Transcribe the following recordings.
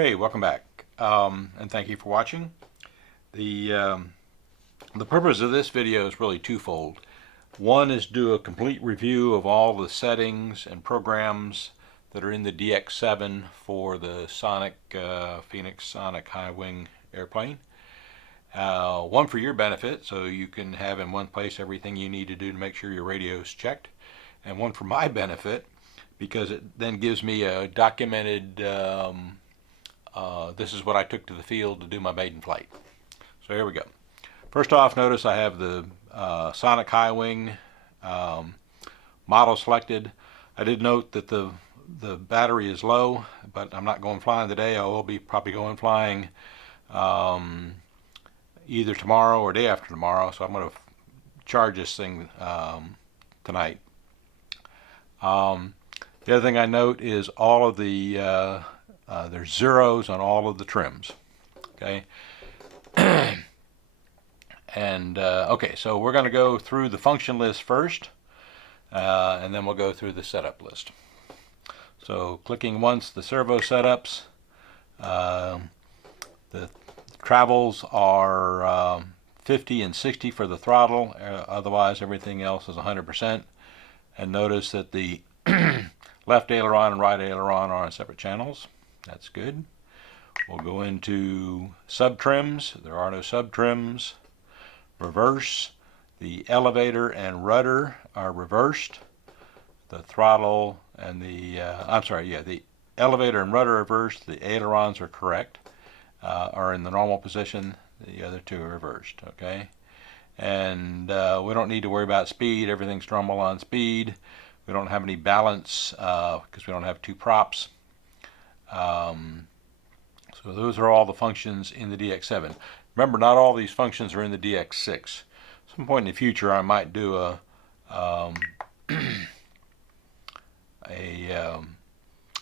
Okay, welcome back, and thank you for watching. The purpose of this video is really twofold. One is do a complete review of all the settings and programs that are in the DX7 for the Phoenix Sonic High Wing airplane. One for your benefit, so you can have in one place everything you need to do to make sure your radio is checked, and one for my benefit because it then gives me a documented this is what I took to the field to do my maiden flight. So here we go. First off, notice I have the Sonic High Wing model selected. I did note that the battery is low, but I'm not going flying today. I will be probably going flying either tomorrow or day after tomorrow, so I'm going to charge this thing tonight. The other thing I note is all of the there's zeros on all of the trims. Okay. And okay, so we're going to go through the function list first, and then we'll go through the setup list. So clicking once, the servo setups, the travels are 50 and 60 for the throttle, otherwise everything else is 100%. And notice that the left aileron and right aileron are on separate channels. That's good. We'll go into sub-trims. There are no sub-trims. Reverse. The elevator and rudder are reversed. The throttle and the, the elevator and rudder are reversed. The ailerons are correct, are in the normal position. The other two are reversed, okay? And we don't need to worry about speed. Everything's normal on speed. We don't have any balance because we don't have two props. So those are all the functions in the DX7. Remember, not all these functions are in the DX6. Some point in the future, I might do a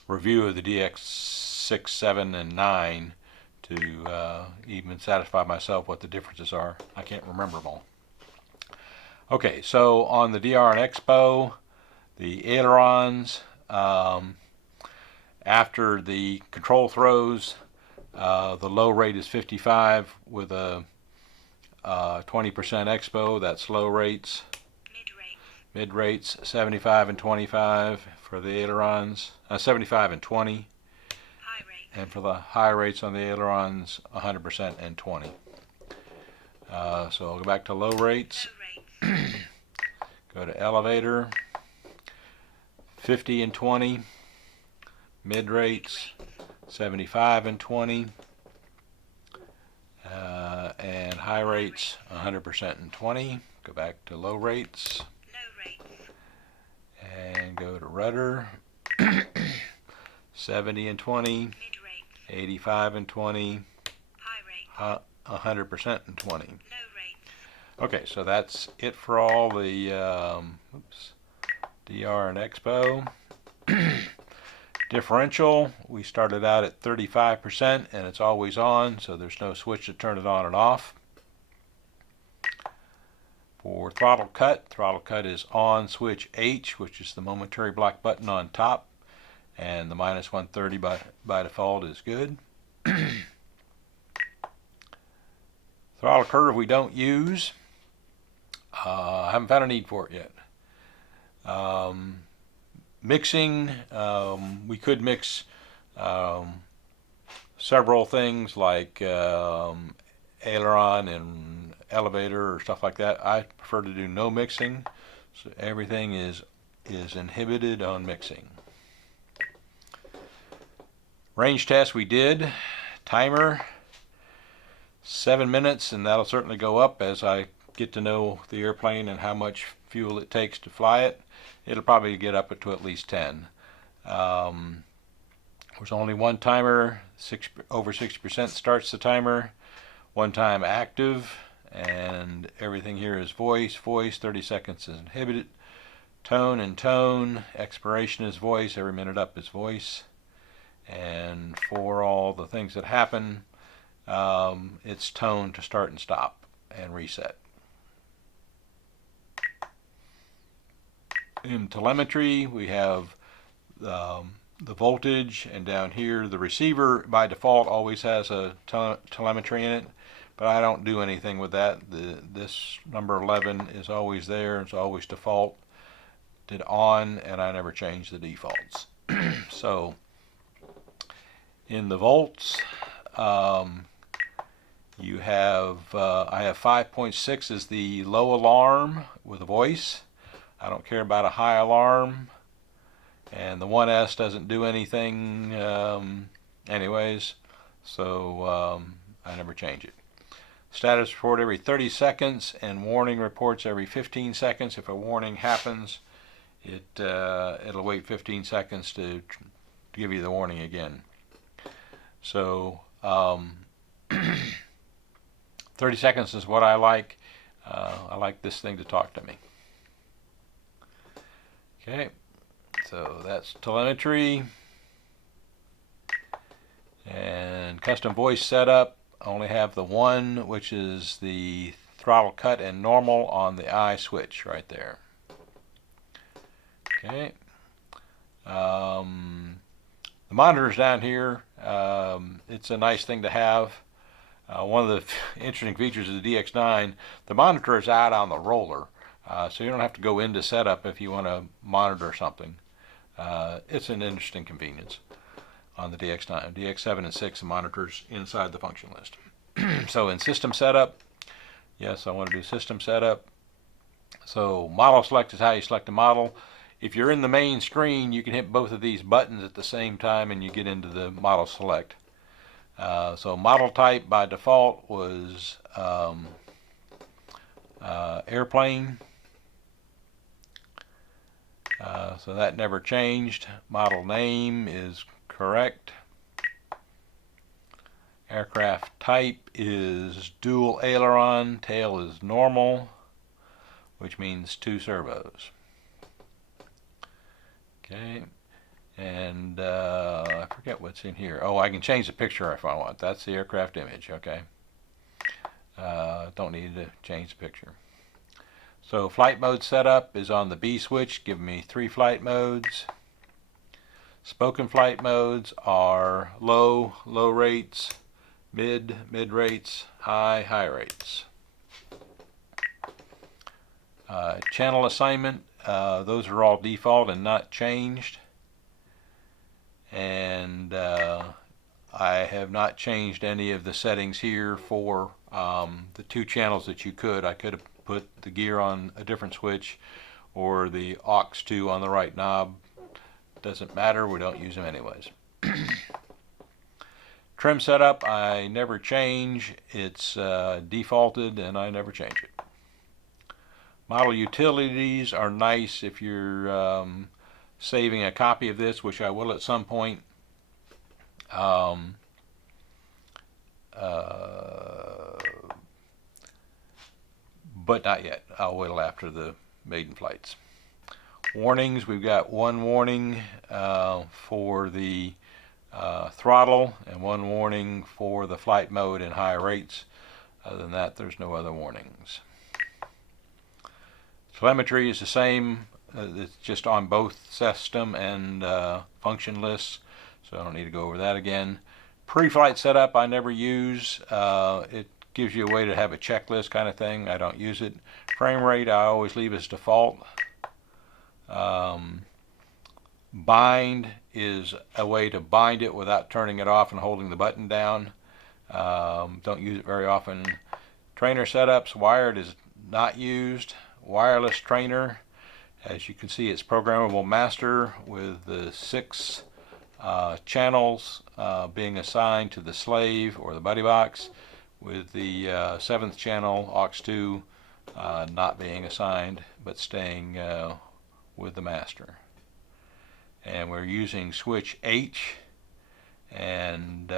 review of the DX6, 7, and 9 to even satisfy myself what the differences are. I can't remember them all. Okay, so on the DR and Expo, the ailerons, after the control throws, the low rate is 55 with a 20% expo. That's low rates. Mid rates 75 and 25 for the ailerons. 75 and 20. High rates. And for the high rates on the ailerons, 100% and 20. So I'll go back to low rates. Low rates. Go to elevator. 50 and 20. Mid rates. 75 and 20, and high rates 100% and 20. Go back to low rates. Low rates. And go to rudder. 70 and 20. Mid rates. 85 and 20. High rates. 100% and 20. Low rates. Okay, so that's it for all the DR and Expo. Differential, we started out at 35% and it's always on, so there's no switch to turn it on and off. For throttle cut is on switch H, which is the momentary black button on top, and the minus 130 by default is good. Throttle curve we don't use. I haven't found a need for it yet. Mixing, we could mix several things like aileron and elevator or stuff like that. I prefer to do no mixing, so everything is inhibited on mixing. Range test we did. Timer 7 minutes, and that'll certainly go up as I get to know the airplane and how much fuel it takes to fly it. It'll probably get up to at least 10. There's only one timer. Over 60% starts the timer. One time active, and everything here is voice. 30 seconds is inhibited. Tone and tone. Expiration is voice. Every minute up is voice. And for all the things that happen, it's tone to start and stop and reset. In telemetry, we have the voltage, and down here the receiver by default always has a telemetry in it, but I don't do anything with that. This number 11 is always there. It's always defaulted on, and I never change the defaults. So in the volts, you have I have 5.6 as the low alarm with a voice. I don't care about a high alarm, and the 1S doesn't do anything anyways, so I never change it. Status report every 30 seconds and warning reports every 15 seconds. If a warning happens, it'll wait 15 seconds to give you the warning again. So 30 seconds is what I like. I like this thing to talk to me. Okay, so that's telemetry. And custom voice setup, only have the one, which is the throttle cut and normal on the I switch right there. Okay. The monitors down here, it's a nice thing to have. One of the interesting features of the DX9, the monitor is out on the roller, so you don't have to go into setup if you want to monitor something. It's an interesting convenience on the DX9. DX7 and 6, the monitors inside the function list. So in system setup, yes, I want to do system setup. So model select is how you select a model. If you're in the main screen, you can hit both of these buttons at the same time and you get into the model select. So model type by default was airplane. So that never changed. Model name is correct. Aircraft type is dual aileron. Tail is normal, which means 2 servos. Okay. And I forget what's in here. Oh, I can change the picture if I want. That's the aircraft image. Okay. Don't need to change the picture. So flight mode setup is on the B switch, giving me 3 flight modes. Spoken flight modes are low rates, mid rates, high rates. Channel assignment, those are all default and not changed. And I have not changed any of the settings here for the 2 channels that you could. I could have put the gear on a different switch or the aux2 on the right knob. Doesn't matter, we don't use them anyways. Trim setup, I never change. It's defaulted and I never change it. Model utilities are nice if you're saving a copy of this, which I will at some point. But not yet. I'll wait till after the maiden flights. Warnings, we've got 1 warning for the throttle and 1 warning for the flight mode and high rates. Other than that, there's no other warnings. Telemetry is the same. It's just on both system and function lists, so I don't need to go over that again. Pre-flight setup I never use. It gives you a way to have a checklist kind of thing. I don't use it. Frame rate I always leave as default. Bind is a way to bind it without turning it off and holding the button down. Don't use it very often. Trainer setups, wired is not used. Wireless trainer, as you can see, it's programmable master with the 6 channels being assigned to the slave or the buddy box, with the 7th channel aux2 not being assigned but staying with the master. And we're using switch H, and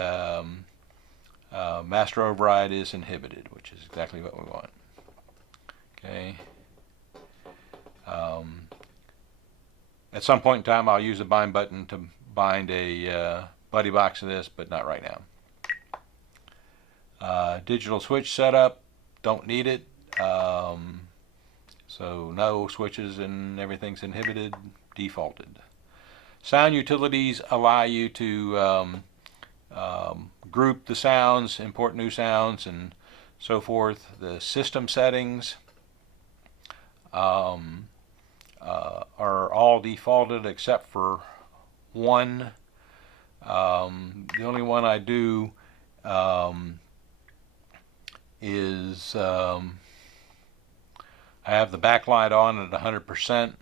master override is inhibited, which is exactly what we want. Okay. At some point in time I'll use the bind button to bind a buddy box of this, but not right now. Digital switch setup, don't need it. So no switches and everything's inhibited, defaulted. Sound utilities allow you to group the sounds, import new sounds, and so forth. The system settings are all defaulted except for one. The only one I do is I have the backlight on at 100%.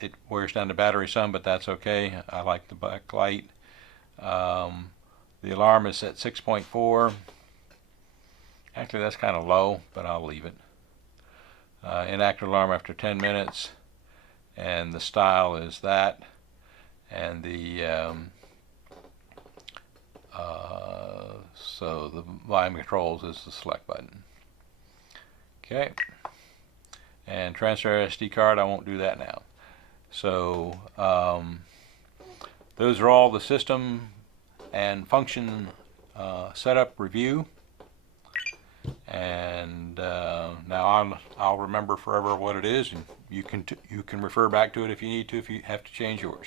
It wears down the battery some, but that's okay. I like the backlight. The alarm is at 6.4. Actually, that's kind of low, but I'll leave it. Inactive alarm after 10 minutes, and the style is that, and the so the volume controls is the select button. Okay, and transfer SD card, I won't do that now. So those are all the system and function setup review. And now I'll remember forever what it is, and you can refer back to it if you need to, if you have to change yours.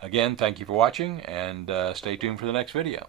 Again, thank you for watching, and stay tuned for the next video.